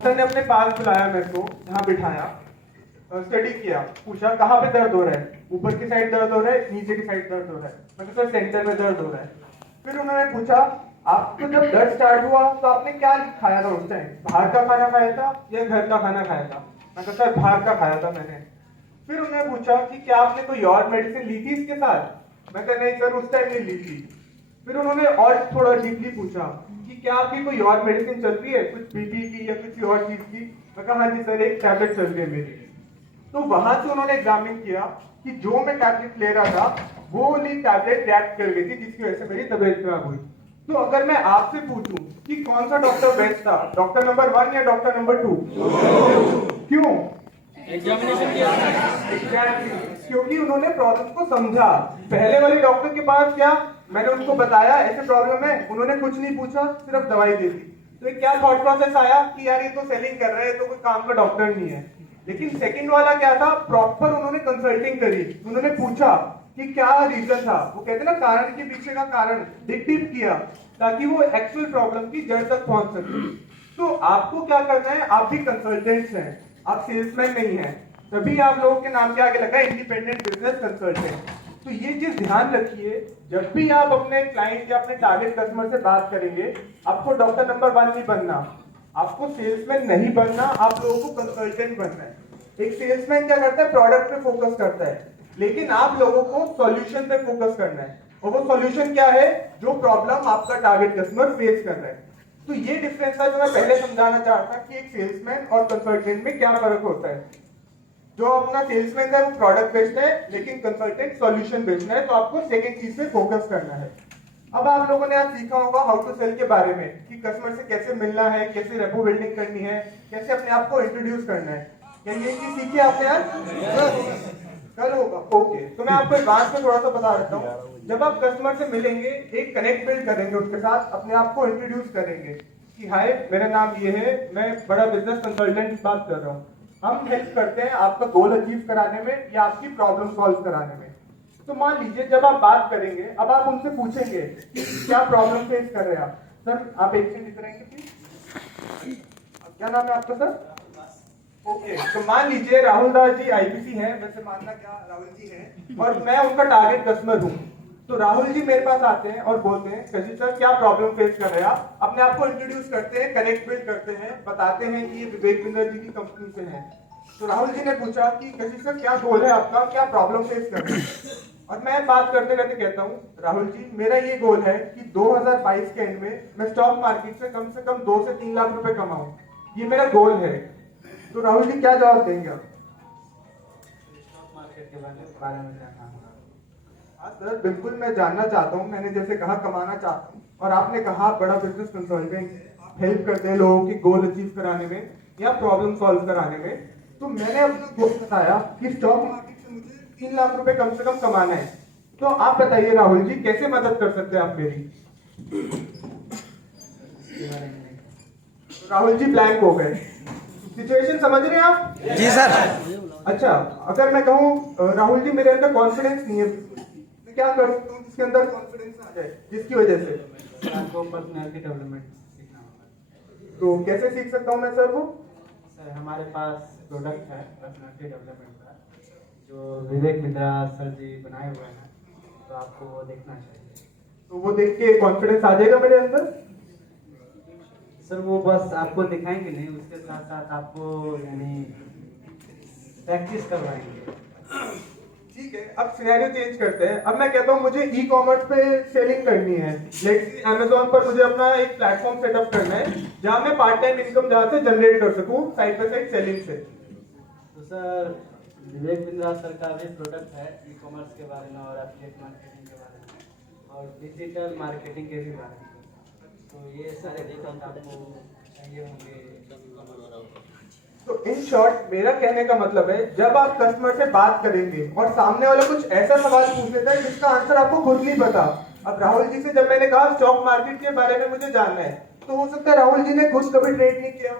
Sir ने अपने पास बुलाया मेरे को, यहाँ बिठाया, स्टडी किया, पूछा कहाँ पे दर्द हो रहा है, ऊपर की साइड दर्द हो रहा है, नीचे की साइड दर्द हो रहा है। मैंने सर सेंटर में दर्द हो रहा है। फिर उन्होंने पूछा आपको जब दर्द स्टार्ट हुआ तो आपने क्या खाया था उस टाइम, बाहर का खाना खाया था या घर का खाना खाया था? मैं कहा सर बाहर का खाया था मैंने। फिर उन्होंने पूछा कि क्या आपने कोई और मेडिसिन ली थी इसके साथ? मैं कहा नहीं सर उस टाइम नहीं ली थी। फिर उन्होंने और थोड़ा डीपली पूछा कि क्या आपकी कोई और मेडिसिन चल रही है, कुछ बीपी की या किसी और चीज की? मैं कहा हाँ जी सर एक टैबलेट चल रही है मेरी। तो वहां से उन्होंने एग्जामिन किया कि जो मैं टैबलेट ले रहा था वो वाली टैबलेट रिएक्ट कर गई थी जिसकी वजह से मेरी तबीयत खराब हुई। तो अगर मैं आपसे पूछूं कि कौन सा डॉक्टर बेस्ट था, डॉक्टर नंबर 1 या डॉक्टर नंबर 2? क्यों? एग्जामिनेशन किया एग्जैक्टली, क्योंकि उन्होंने प्रॉब्लम को समझा। पहले वाले डॉक्टर के पास क्या, मैंने उनको बताया ऐसे प्रॉब्लम है, उन्होंने कुछ नहीं पूछा, सिर्फ दवाई दे दी। तो एक क्या थॉट प्रोसेस आया कि यार ये तो सेलिंग कर रहे हैं, तो कोई काम का डॉक्टर नहीं है। लेकिन सेकंड वाला क्या था, प्रॉपर उन्होंने कंसल्टिंग करी, उन्होंने पूछा कि क्या रीजन था, वो कहते ना कारण के पीछे का कारण डिग डीप किया, ताकि वो एक्चुअल प्रॉब्लम की जड़ तक पहुंच सके। तो आपको क्या करना है, आप भी कंसल्टेंट्स हैं, आप सेल्समैन नहीं हैं, तभी आप लोगों के नाम के आगे लगा इंडिपेंडेंट बिजनेस कंसल्टेंट। तो ये चीज ध्यान रखिए, जब भी आप अपने क्लाइंट या अपने टारगेट कस्टमर से बात करेंगे, आपको डॉक्टर नंबर 1 नहीं बनना, आपको सेल्समैन नहीं बनना, आप लोगों को कंसल्टेंट बनना है। एक सेल्समैन क्या करता है, प्रोडक्ट पे फोकस करता है, लेकिन आप लोगों को सॉल्यूशन पे फोकस करना है। और वो सॉल्यूशन क्या है, जो प्रॉब्लम आपका टारगेट कस्टमर फेस कर रहा है। तो ये डिफरेंस था जो मैं पहले समझाना चाहता कि एक सेल्समैन और कंसल्टेंट में क्या फर्क होता है। जो अपना सेल्समैन है वो प्रोडक्ट बेचना है, लेकिन कंसल्टेंट सॉल्यूशन बेचना है। तो आपको सेकंड चीज पे फोकस करना है। अब आप लोगों ने आज सीखा होगा हाउ टू सेल के बारे में, कि कस्टमर से कैसे मिलना है, कैसे रेपो बिल्डिंग करनी है, कैसे अपने आप को इंट्रोड्यूस करना है। क्या ये चीज सीखी आपने आज? कल होगा, ओके। तो मैं आपको एडवांस में थोड़ा सा बता देता हूँ। जब आप कस्टमर से मिलेंगे, एक कनेक्ट बिल्ड करेंगे उसके साथ, अपने आप को इंट्रोड्यूस करेंगे कि हाय मेरा नाम ये है, मैं बड़ा बिजनेस कंसल्टेंट की बात कर रहा हूँ, हम हेल्प करते हैं आपका गोल अचीव कराने में या आपकी प्रॉब्लम सॉल्व कराने में। तो मान लीजिए जब आप बात करेंगे, अब आप उनसे पूछेंगे कि क्या प्रॉब्लम फेस कर रहे हैं आप। सर आप एक से लिख रहेंगे प्लीज, क्या नाम है आपका सर? ओके, तो मान लीजिए राहुल दास जी आईपीसी हैं, वैसे मानना क्या राहुल जी हैं, और मैं उनका टारगेट कस्टमर हूँ। तो राहुल जी मेरे पास आते हैं और बोलते हैं कशिश सर क्या प्रॉब्लम फेस कर रहे हैं आप। अपने आप को इंट्रोड्यूस करते हैं, कनेक्ट बिल्ड करते हैं, बताते हैं कि ये विवेक बिंदर जी की कंपनी से हैं। तो राहुल जी ने पूछा कि कशिश सर क्या गोल है आपका, क्या प्रॉब्लम फेस कर रहे हैं? और मैं बात करते करते कहता हूँ राहुल जी मेरा ये गोल है कि 2022 के एंड में मैं स्टॉक मार्केट से कम 2 से 3 लाख रुपए कमाऊं, ये मेरा गोल है। तो राहुल जी क्या जवाब देंगे आप? स्टॉक मार्केट के बारे में जानना है। हाँ सर बिल्कुल मैं जानना चाहता हूँ। मैंने जैसे कहा कमाना चाहता हूँ, और आपने कहा बड़ा बिजनेस कंसल्टेंट हेल्प करते हैं लोगों की गोल अचीव कराने में या प्रॉब्लम सॉल्व कराने में। तो मैंने अपना गोल बताया कि स्टॉक मार्केट से मुझे 3 लाख रुपए कम से कम कमाना है। तो आप बताइए राहुल जी कैसे मदद कर सकते हैं आप मेरी? राहुल जी ब्लैंक हो गए। सिचुएशन समझ रहे हैं आप? जी सर। अच्छा, अगर मैं कहूँ राहुल जी मेरे अंदर कॉन्फिडेंस नहीं है, मैं क्या कर सकता हूँ जिसके अंदर कॉन्फिडेंस आ जाए, जिसकी वजह से आपको पर्सनालिटी डेवलपमेंट सीखना होगा। तो कैसे सीख सकता हूँ मैं सर वो? सर हमारे पास प्रोडक्ट है पर्सनालिटी डेवलपमेंट का, जो विवेक बिंद्रा सर जी बनाए हुए हैं, तो आपको वो देखना चाहिए। तो वो देख के कॉन्फिडेंस आ जाएगा मेरे अंदर? सर वो बस आपको दिखाएंगे नहीं, उसके साथ साथ आपको यानी प्रैक्टिस करवाएंगे। ठीक है, अब सिनेरियो चेंज करते हैं। अब मैं कहता हूँ मुझे ई कॉमर्स पे सेलिंग करनी है, लेट्स अमेज़न पर मुझे अपना एक प्लेटफॉर्म सेटअप करना है जहाँ मैं पार्ट टाइम इनकम जहाँ से जनरेट कर सकूँ साइड बाय साइड सेलिंग से। तो सर विवेक बिंद्रा सर का भी प्रोडक्ट है ई कॉमर्स के बारे में और एफिलिएट मार्केटिंग के बारे में और डिजिटल मार्केटिंग के भी बारे में। तो ये सारे प्रोडक्ट आपको चाहिए होंगे। तो इन शॉर्ट मेरा कहने का मतलब है, जब आप कस्टमर से बात करेंगे और सामने वाला कुछ ऐसा सवाल पूछ लेता है जिसका आंसर आपको खुद नहीं पता। अब राहुल जी से जब मैंने कहा स्टॉक मार्केट के बारे में मुझे जानना है, तो हो सकता है राहुल जी ने खुद कभी ट्रेड नहीं किया,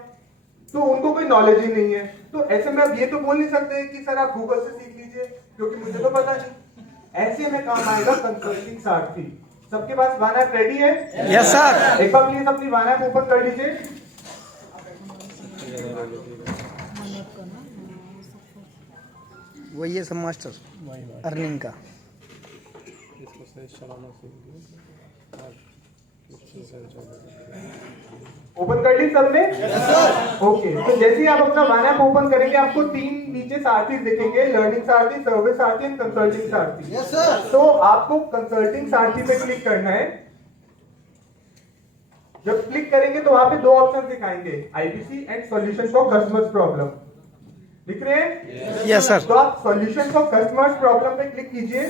तो उनको कोई नॉलेज ही नहीं है। तो ऐसे में आप ये तो बोल नहीं सकते कि सर आप गूगल से सीख लीजिए, क्योंकि मुझे तो पता नहीं। ऐसे में काम आएगा कंसल्टिंग सारथी। सबके पास वन ऐप रेडी है? Yes sir. एक बार प्लीज अपनी वन ऐप ओपन कर लीजिए। वही है सब मास्टर अर्निंग का। इसको सही चलाना सीख ओपन कर ली सबने? ओके, तो जैसे ही आप अपना वन ऐप ओपन करेंगे आपको 3 नीचे सारथी दिखेंगे, learning Sarathi, service Sarathi and consulting सारथी। तो आपको कंसल्टिंग सारथी पे क्लिक करना है। जब क्लिक करेंगे तो वहां पे 2 ऑप्शन दिखाएंगे, IBC and solution for customers problem. दिख रहे हैं? Yes sir. तो आप सॉल्यूशन फॉर कस्टमर्स प्रॉब्लम पे क्लिक कीजिए।